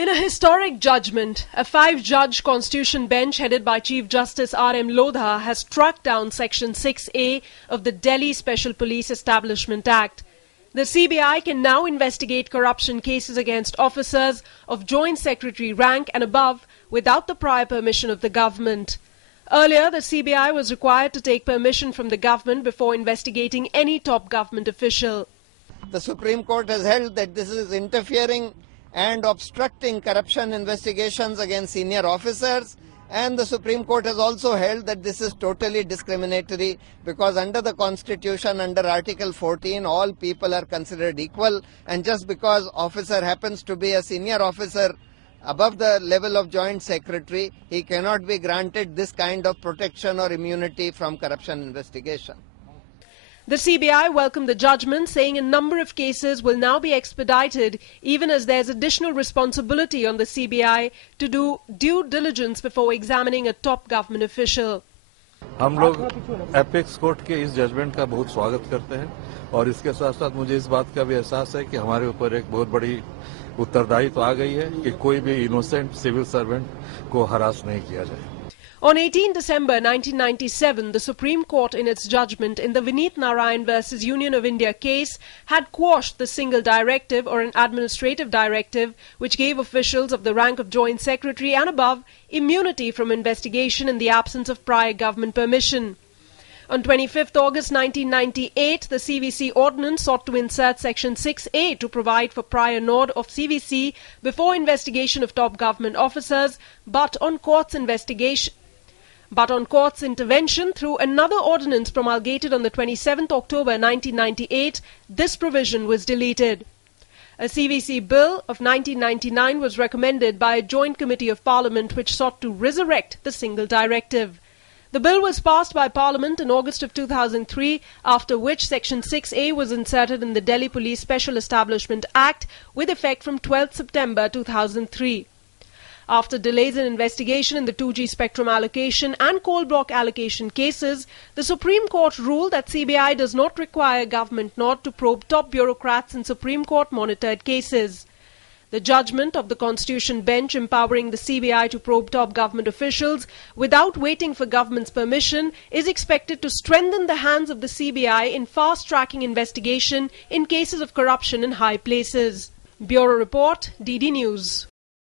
In a historic judgment, a 5-judge constitution bench headed by Chief Justice R.M. Lodha has struck down Section 6A of the Delhi Special Police Establishment Act. The CBI can now investigate corruption cases against officers of Joint Secretary rank and above without the prior permission of the government. Earlier, the CBI was required to take permission from the government before investigating any top government official. The Supreme Court has held that this is interfering and obstructing corruption investigations against senior officers, and the Supreme Court has also held that this is totally discriminatory because under the Constitution, under Article 14, all people are considered equal, and just because officer happens to be a senior officer above the level of Joint Secretary, he cannot be granted this kind of protection or immunity from corruption investigation. The CBI welcomed the judgment, saying a number of cases will now be expedited, even as there's additional responsibility on the CBI to do due diligence before examining a top government official. हम लोग apex court के इस judgement का बहुत स्वागत करते हैं और इसके साथ साथ मुझे इस बात का भी एहसास है कि हमारे ऊपर एक बहुत बड़ी उत्तरदायित्व आ गई है कि कोई भी इनोसेंट सिविल सर्वेंट को हरास नहीं किया जाए. On 18 December 1997, the Supreme Court, in its judgment in the Vineet Narayan versus Union of India case, had quashed the single directive or an administrative directive which gave officials of the rank of Joint Secretary and above immunity from investigation in the absence of prior government permission. On 25 August 1998, the CVC ordinance sought to insert Section 6A to provide for prior nod of CVC before investigation of top government officers, but on court's intervention through another ordinance promulgated on the 27th October 1998, this provision was deleted. A CVC bill of 1999 was recommended by a joint committee of Parliament which sought to resurrect the single directive. The bill was passed by Parliament in August of 2003, after which Section 6A was inserted in the Delhi Police Special Establishment Act with effect from 12 September 2003. After delays in investigation in the 2G spectrum allocation and coal block allocation cases, the Supreme Court ruled that CBI does not require government nod to probe top bureaucrats in Supreme Court monitored cases. The judgment of the Constitution Bench empowering the CBI to probe top government officials without waiting for government's permission is expected to strengthen the hands of the CBI in fast-tracking investigation in cases of corruption in high places. Bureau Report, DD News.